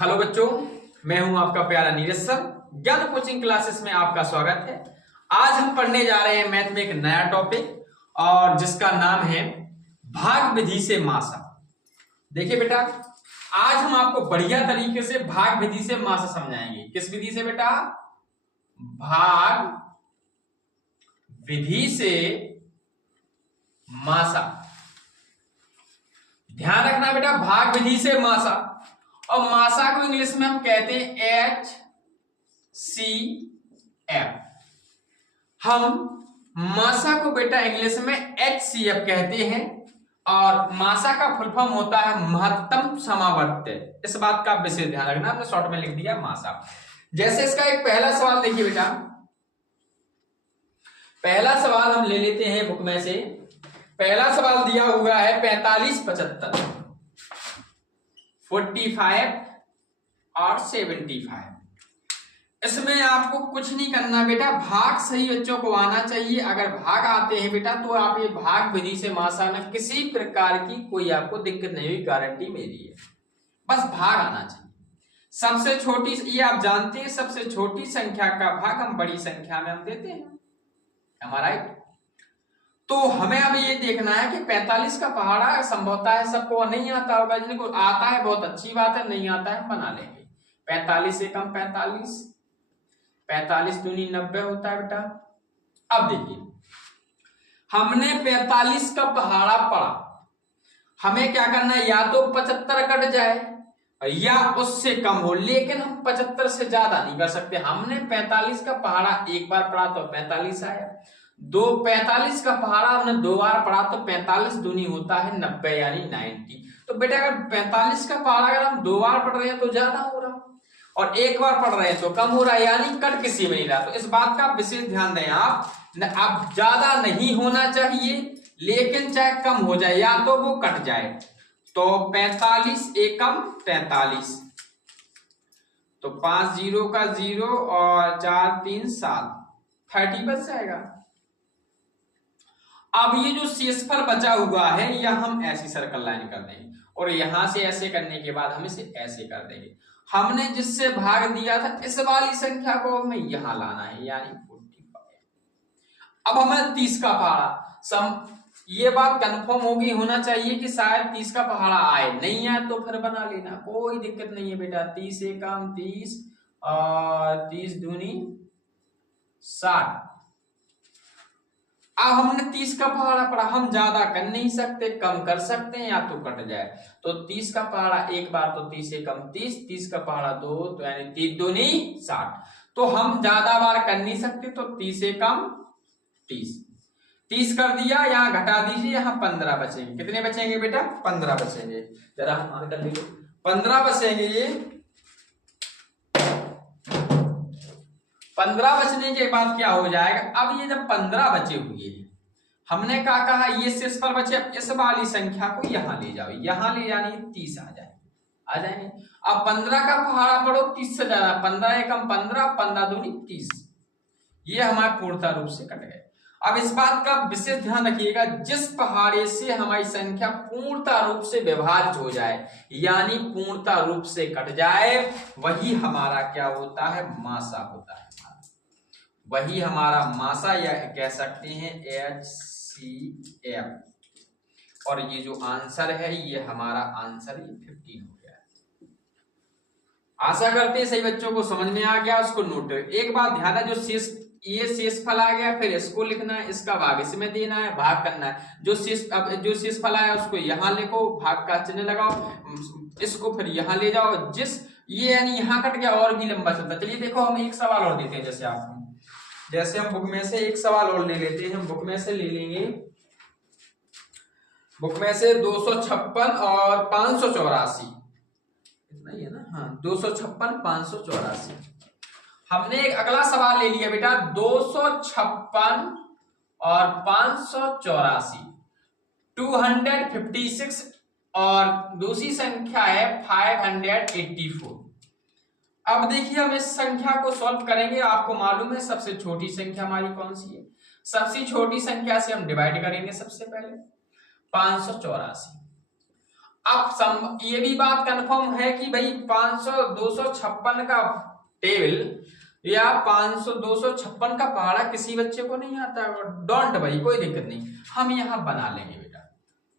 Hello बच्चों, मैं हूं आपका प्यारा नीरज सर। ज्ञान कोचिंग क्लासेस में आपका स्वागत है। आज हम पढ़ने जा रहे हैं मैथ में एक नया टॉपिक और जिसका नाम है भाग विधि से मासा। देखिए बेटा, आज हम आपको बढ़िया तरीके से भाग विधि से मासा समझाएंगे। किस विधि से बेटा? भाग विधि से मासा। ध्यान रखना बेटा, भाग विधि से मासा। और मासा को इंग्लिश में हम कहते हैं HCF। हम मासा को बेटा इंग्लिश में HCF कहते हैं और मासा का फुल फॉर्म होता है महत्तम समावर्त्य। इस बात का विशेष ध्यान रखना, हमने शॉर्ट में लिख दिया मासा। जैसे इसका एक पहला सवाल देखिए बेटा, पहला सवाल हम ले लेते हैं बुक में से। पहला सवाल दिया हुआ है 45, 75, 45 और 75। इसमें आपको कुछ नहीं करना बेटा, भाग सही बच्चों को आना चाहिए। अगर भाग आते हैं बेटा तो आप ये भाग विधि से मासा में किसी प्रकार की कोई आपको दिक्कत नहीं हुई, गारंटी मेरी है। बस भाग आना चाहिए। सबसे छोटी, ये आप जानते हैं, सबसे छोटी संख्या का भाग हम बड़ी संख्या में हम देते हैं, हमारा। तो हमें अब ये देखना है कि 45 का पहाड़ा संभवतः है सबको नहीं आता होगा, जिनको आता है बहुत अच्छी बात है, नहीं आता है बना लेंगे। 45 से कम 45, 45 दूनी 90 होता है बेटा। अब देखिए, हमने 45 का पहाड़ा पढ़ा, हमें क्या करना है, या तो 75 कट जाए या उससे कम हो, लेकिन हम 75 से ज्यादा नहीं कर सकते। हमने 45 का पहाड़ा एक बार पढ़ा तो 45 आया, 45 का पहाड़ा हमने दो बार पढ़ा तो 45 दूनी होता है 90 यानी 90। तो बेटा अगर 45 का पहाड़ा अगर हम दो बार पढ़ रहे हैं तो ज्यादा हो रहा और एक बार पढ़ रहे हैं तो कम हो रहा है, यानी कट किसी में नहीं रहा। तो इस बात का विशेष ध्यान दें आप। अब ज्यादा नहीं होना चाहिए, लेकिन चाहे कम हो जाए या तो वो कट जाए। तो 45 एकम 45, तो 5 0 का 0 और 4 3 7, 30 बच जाएगा। अब ये जो शेषफल बचा हुआ है यह हम ऐसी सर्कल लाइन कर देंगे और यहां से ऐसे करने के बाद हम इसे ऐसे कर देंगे। हमने जिससे भाग दिया था इस वाली संख्या को हमें यहां लाना है, यानी 45। अब हमें 30 का पहाड़ा, ये बात कंफर्म होगी, होना चाहिए कि शायद 30 का पहाड़ा आए, नहीं आए तो फिर बना लेना, कोई दिक्कत नहीं है बेटा। 30 से कम 30 और 30 दूनी 60। अब हमने 30 का पहाड़ा पढ़ा, हम ज्यादा कर नहीं सकते, कम कर सकते हैं या तो कट जाए। तो 30 का पहाड़ा एक बार तो 30 से कम 30, 30 का पहाड़ा दो तो यानी 3 दूनी 60। तो हम ज्यादा बार कर नहीं सकते, तो 30 से कम 30, 30 कर दिया, यहाँ घटा दीजिए, यहाँ 15 बचेंगे। कितने बचेंगे बेटा? 15 बचेंगे। जरा हम कर लीजिए, 15 बचेंगे। ये 15 बचने के बाद क्या हो जाएगा, अब ये जब 15 बचे हुए हैं, हमने क्या कहा, ये शेषफल बचे, अब इस वाली संख्या को यहां ले जाओ, यहां ले जानी 30 आ जाएंगे। अब 15 का पहाड़ा पढ़ो 30 से ज्यादा, 15 एकम 15, 15 दूनी 30, ये हमारे पूर्णतः रूप से कट गए। अब इस बात का विशेष ध्यान रखिएगा, जिस पहाड़े से हमारी संख्या पूर्णतः रूप से विभाजित हो जाए, यानी पूर्णतः रूप से कट जाए, वही हमारा क्या होता है, मासा होता है। वही हमारा मासा, या कह सकते हैं HCF। और ये जो आंसर है, ये हमारा आंसर 15 हो गया। आशा करते हैं सही बच्चों को समझ में आ गया। उसको नोट एक बात ध्यान है, जो ये शेषफल आ गया, फिर इसको लिखना है, इसका भाग इसमें देना है, भाग करना है। जो शेषफल आया उसको यहाँ लिखो, भाग का चिन्ह लगाओ, इसको फिर यहाँ ले जाओ। ये यानी यहाँ कट गया और भी लंबा चलता। चलिए देखो, हम एक सवाल और देते हैं। जैसे हम बुक में से एक सवाल और ले लेते हैं। हम बुक में से ले लेंगे, बुक में से 256 और 584, इतना ही है ना? हाँ, 256 584। हमने एक अगला सवाल ले लिया बेटा, 256 और 584, 256 और दूसरी संख्या है 584। अब देखिए, हम इस संख्या को सॉल्व करेंगे। आपको मालूम है सबसे छोटी संख्या हमारी कौन सी है? सबसे छोटी संख्या से हम डिवाइड करेंगे सबसे पहले 584। अब ये भी बात कंफर्म है कि भाई 256 का टेबल या 256 का पहाड़ा किसी बच्चे को नहीं आता, डोंट भाई कोई दिक्कत नहीं, हम यहाँ बना लेंगे बेटा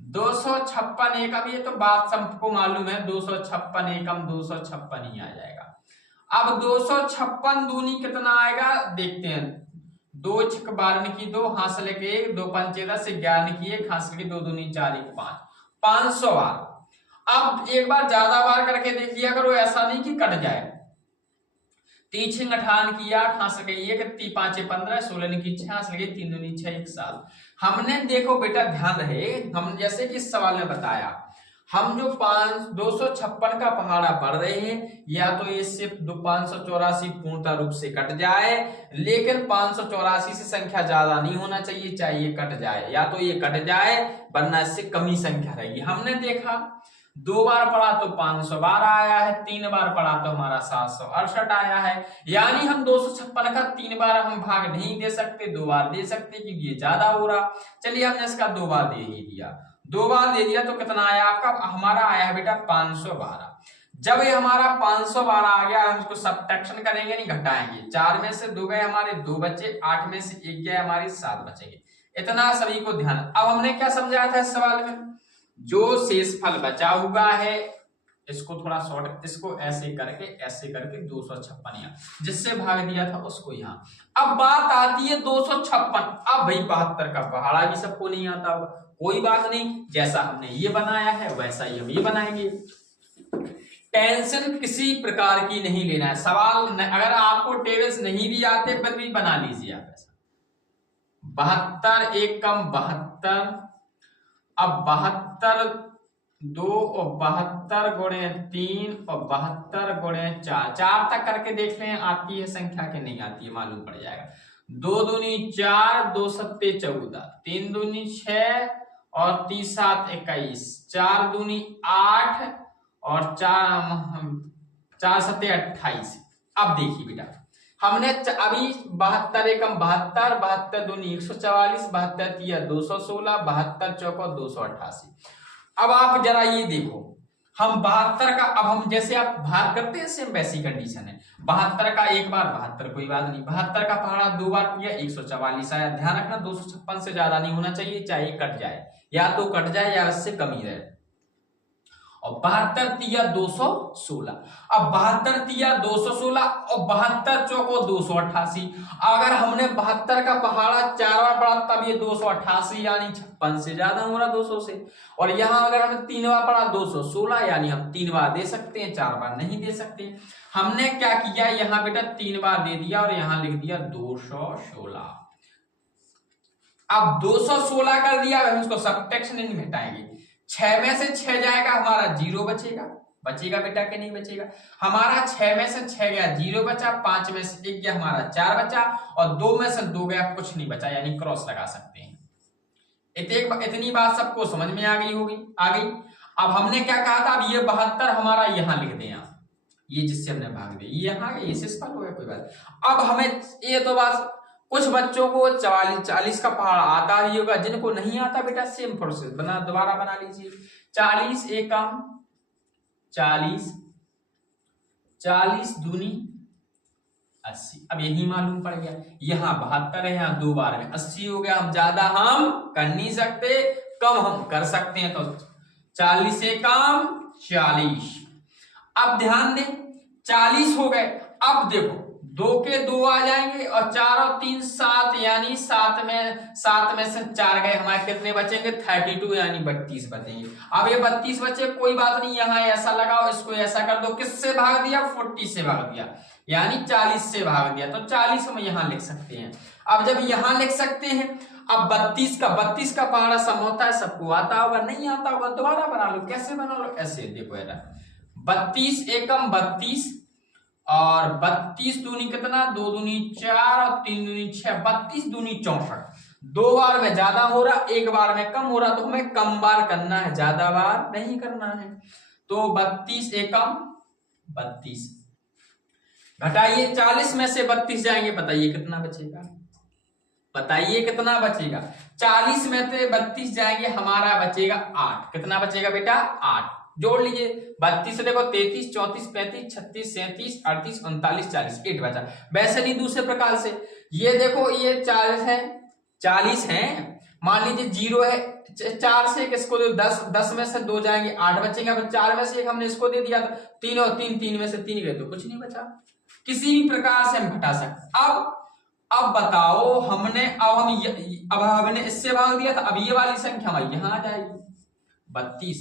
256 एकम, ये तो बात सबको मालूम है 256 एकम 256 ही आ जाएगा। अब 256 दूनी कितना आएगा देखते हैं, 2 छक 12 की 2 हासिल के 1, 2 पंचे 10, 11 की 1 हासिल के 2 दूनी 4 1 5, 500 बार। अब एक बार ज्यादा बार करके देख लिया करो, ऐसा नहीं कि कट जाए। 3 6 18 की 8 हासिल के 1, 3 5 15, 16 की 6 हासिल के 3 दूनी 6 1 7। हमने देखो बेटा ध्यान रहे, हम जैसे कि इस सवाल में बताया, हम जो 256 का पहाड़ा पढ़ रहे हैं, या तो ये सिर्फ 584 पूर्णतः रूप से कट जाए, लेकिन 584 से संख्या ज्यादा नहीं होना चाहिए, चाहे ये कट जाए, या तो ये कट जाए वरना इससे कमी संख्या रहेगी। हमने देखा 2 बार पढ़ा तो 500 बार आया है, 3 बार पढ़ा तो हमारा 768 आया है, यानी हम 256 का 3 बार हम भाग नहीं दे सकते, 2 बार दे सकते क्योंकि ये ज्यादा हो रहा। चलिए हमने इसका 2 बार दे ही दिया, 2 बार दे दिया तो कितना आया आपका, हमारा आया है बेटा 512। जब ये हमारा 512 आ गया, हम इसको सब्ट्रैक्शन करेंगे नहीं घटाएंगे, 4 में से 2 गए हमारे 2 बचे, 8 में से 1 गए हमारे 7 बचेंगे। इतना सभी को ध्यान। अब हमने क्या समझाया था इस सवाल में, जो शेषफल बचा हुआ है इसको थोड़ा शॉर्ट, इसको ऐसे करके 256 जिससे भाग दिया था उसको यहाँ। अब बात आती है 256, अब भाई 72 का पहाड़ा भी सबको नहीं आता होगा, कोई बात नहीं, जैसा हमने ये बनाया है वैसा ही हम ये बनाएंगे, टेंशन किसी प्रकार की नहीं लेना है। सवाल अगर आपको टेबल्स नहीं भी आते पर भी बना लीजिए आप ऐसा। 72 एकम 72, अब 72 2 और 72 गुणे 3 और 72 गुणे 4, 4 तक करके देख लें आती है संख्या के नहीं आती है, मालूम पड़ जाएगा। 2 दूनी 4, 2 सत्ते 14, 3 दूनी 6 और 3 7 21, 4 दूनी 8 और 4 सत्ते 28। अब देखिए बेटा, हमने अभी 72 एकम 72, 72 दूनी 144, 72 तिया 216, 72 चौका 288। अब आप जरा ये देखो, हम 72 का, अब हम जैसे आप भाग करते हैं सेम वैसी कंडीशन है। 72 का एक बार 72 कोई बात नहीं, 72 का पहाड़ा 2 बार किया 144 आया। ध्यान रखना 256 से ज्यादा नहीं होना चाहिए, चाहे कट जाए, या तो कट जाए या उससे कम ही रहे। और 72 तिया 216, अब 72 तिया 216 और 72 चौको 288। अगर हमने 72 का पहाड़ा 4 बार पढ़ा तब ये 288 यानी 56 से ज्यादा हो रहा 200 से, और यहाँ अगर हमने 3 बार पढ़ा 216 यानी हम 3 बार दे सकते हैं, 4 बार नहीं दे सकते। हमने क्या किया, यहाँ बेटा 3 बार दे दिया और यहाँ लिख दिया 216। अब 216 कर दिया, हम इसको सब्ट्रैक्शन नहीं घटाएंगे, 6 में से 6 जाएगा हमारा 0 बचेगा बेटा कि नहीं बचेगा। हमारा 6 में से 6 गया 0 बचा, 5 में से 1 गया हमारा 4 बचा, और 2 में से 2 गया कुछ नहीं बचा, यानी क्रॉस लगा सकते हैं। इतनी बात सबको समझ में आ गई होगी, आ गई। अब हमने क्या कहा था, अब ये 72 हमारा यहाँ लिख दें, ये जिससे हमने भाग दिया यहाँ ये शेषफल हो गया, कोई बात। अब हमें ये तो बात, कुछ बच्चों को 40 का पहाड़ा आता भी होगा, जिनको नहीं आता बेटा सेम प्रोसेस दोबारा बना लीजिए। 40 एकम 40, 40 दूनी 80। अब यही मालूम पड़ गया, यहाँ 72 है, यहाँ 2 बार में 80 हो गया। हम ज्यादा हम कर नहीं सकते, कम हम कर सकते हैं, तो 40 एकम 40। अब ध्यान दें 40 हो गए। अब देखो 2 के 2 आ जाएंगे और 4 और 3 7, यानी 7 में से 4 गए, हमारे कितने बचेंगे 32, यानी 32 बचेंगे। अब ये 32 बचे, कोई बात नहीं, यहाँ ऐसा लगाओ, इसको ऐसा कर दो, किससे भाग दिया 40 से भाग दिया, यानी 40 से भाग दिया, तो 40 हम यहाँ लिख सकते हैं। अब जब यहाँ लिख सकते हैं, अब 32 का पहाड़ा सम होता है, सबको आता होगा, नहीं आता होगा दोबारा बना लो। कैसे बना लो, ऐसे देखो यार, 32 एकम 32 और 32 दूनी कितना, 2 दूनी 4 और 3 दूनी 6, 32 दूनी 64। 2 बार में ज्यादा हो रहा, 1 बार में कम हो रहा, तो हमें कम बार करना है, ज्यादा बार नहीं करना है। तो 32 एकम 32 घटाइए, 40 में से 32 जाएंगे, बताइए कितना बचेगा। बताइए कितना बचेगा। 40 में से 32 जाएंगे, हमारा बचेगा 8। कितना बचेगा बेटा? 8। जोड़ लीजिए 32 से, देखो 33, 34, 35, 36, 37, 38, 39, 40, 8 बचा। वैसे नहीं दूसरे प्रकार से, ये देखो ये 40 है, मान लीजिए 0 है, 4 से किसको दो? 10 में से 2 जाएंगे, 8 बचेंगे। 4 में से 1 हमने इसको दे दिया था, 3 और 3 में से 3 गए तो कुछ नहीं बचा। किसी भी प्रकार से हम घटा सकते। अब बताओ, अब हमने इससे भाग दिया था, अब ये वाली संख्या हमारी यहां आ जाएगी 32।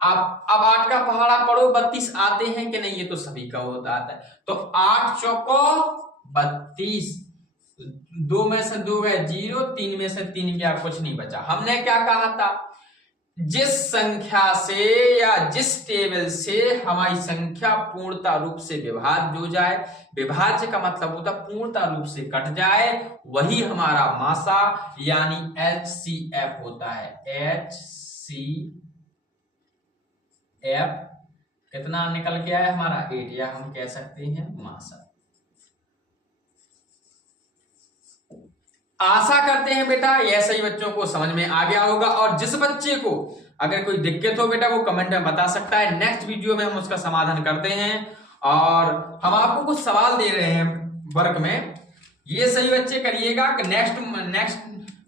अब 8 का पहाड़ा पढ़ो, 32 आते हैं कि नहीं? ये तो सभी का होता आता है। तो 8 चौको 32, 2 में से 2 गए 0, 3 में से 3 गया, कुछ नहीं बचा। हमने क्या कहा था? जिस संख्या से या जिस टेबल से हमारी संख्या पूर्णता रूप से विभाज्य हो जाए, विभाज्य का मतलब होता पूर्णता रूप से कट जाए, वही हमारा मासा यानी HCF होता है। HCF कितना निकल के आया हमारा? 8, या हम कह सकते हैं मासा। आशा करते हैं बेटा यह सही बच्चों को समझ में आ गया होगा। और जिस बच्चे को अगर कोई दिक्कत हो बेटा, वो कमेंट में बता सकता है, नेक्स्ट वीडियो में हम उसका समाधान करते हैं। और हम आपको कुछ सवाल दे रहे हैं वर्क में, ये सही बच्चे करिएगा। नेक्स्ट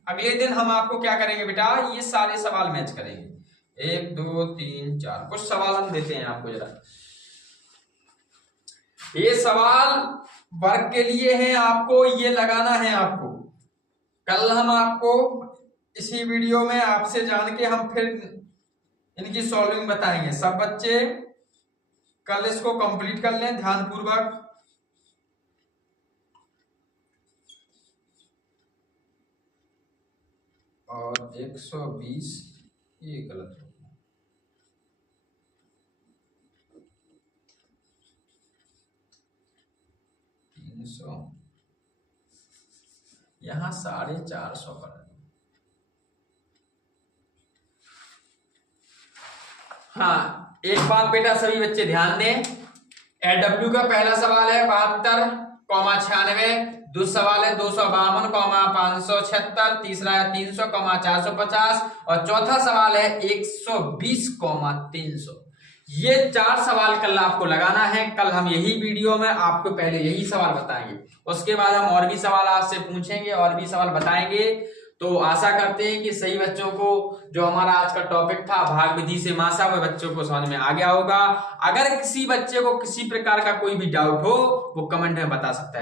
अगले दिन हम आपको क्या करेंगे बेटा? ये सारे सवाल मैच करेंगे। 1 2 3 4 कुछ सवाल हम देते हैं आपको जरा। ये सवाल वर्क के लिए है, आपको ये लगाना है। आपको कल हम आपको इसी वीडियो में आपसे जान के हम फिर इनकी सॉल्विंग बताएंगे। सब बच्चे कल इसको कंप्लीट कर लें ध्यानपूर्वक। और 120 ये गलत हो गया, 300 यहां 450 कर। हाँ, एक बात बेटा सभी बच्चे ध्यान दें, एडब्ल्यू का पहला सवाल है 72,96, दूसरा सवाल है 252,576, तीसरा है 300,450 और चौथा सवाल है 120,300। ये 4 सवाल कल आपको लगाना है। कल हम यही वीडियो में आपको पहले यही सवाल बताएंगे, उसके बाद हम और भी सवाल आपसे पूछेंगे और भी सवाल बताएंगे। तो आशा करते हैं कि सही बच्चों को जो हमारा आज का टॉपिक था भाग विधि से मासा, वह बच्चों को समझ में आ गया होगा। अगर किसी बच्चे को किसी प्रकार का कोई भी डाउट हो, वो कमेंट में बता सकता है।